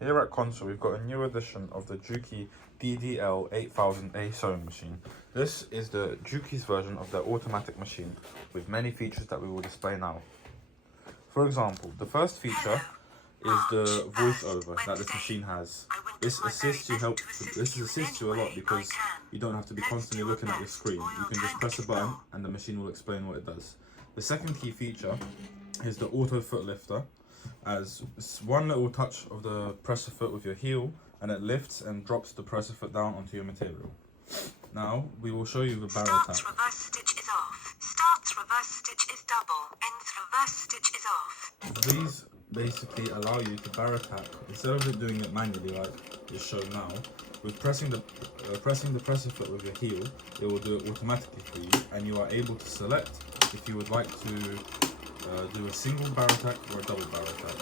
Here at Console, we've got a new edition of the Juki DDL-8000A sewing machine. This is the Juki's version of their automatic machine with many features that we will display now. For example, the first feature is the voiceover that this machine has. This assists you a lot because you don't have to be constantly looking at your screen. You can just press a button and the machine will explain what it does. The second key feature is the auto foot lifter. As one little touch of the presser foot with your heel and it lifts and drops the presser foot down onto your material. Now we will show you the barrow tap. Starts reverse stitch is off. Starts reverse stitch is double. Ends reverse stitch is off. These basically allow you to barrow tap instead of doing it manually like is shown now. With pressing the presser foot with your heel, it will do it automatically for you, and you are able to select if you would like to do a single barrow tap or a double barrow tap.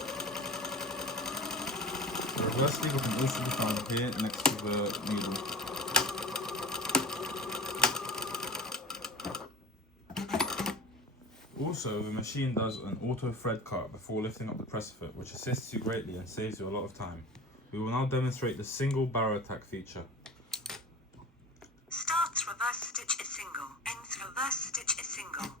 The reverse lever can also be found here next to the needle. Also, the machine does an auto thread cut before lifting up the presser foot, which assists you greatly and saves you a lot of time. We will now demonstrate the single barrow attack feature. Starts reverse stitch is single. Ends reverse stitch is single.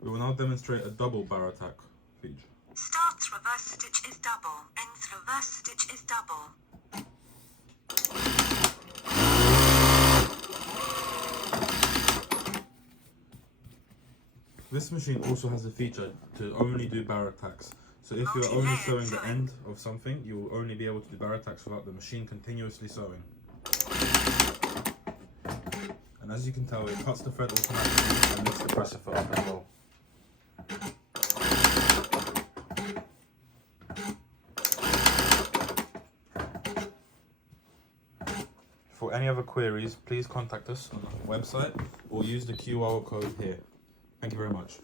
We will now demonstrate a double barrow attack feature. Starts reverse stitch is double. Ends reverse stitch is double. This machine also has a feature to only do barrow attacks. So if you are only sewing the end of something, you will only be able to do barrow attacks without the machine continuously sewing. And as you can tell, it cuts the thread automatically and lifts the presser foot up as well. For any other queries, please contact us on our website or use the QR code here. Thank you very much.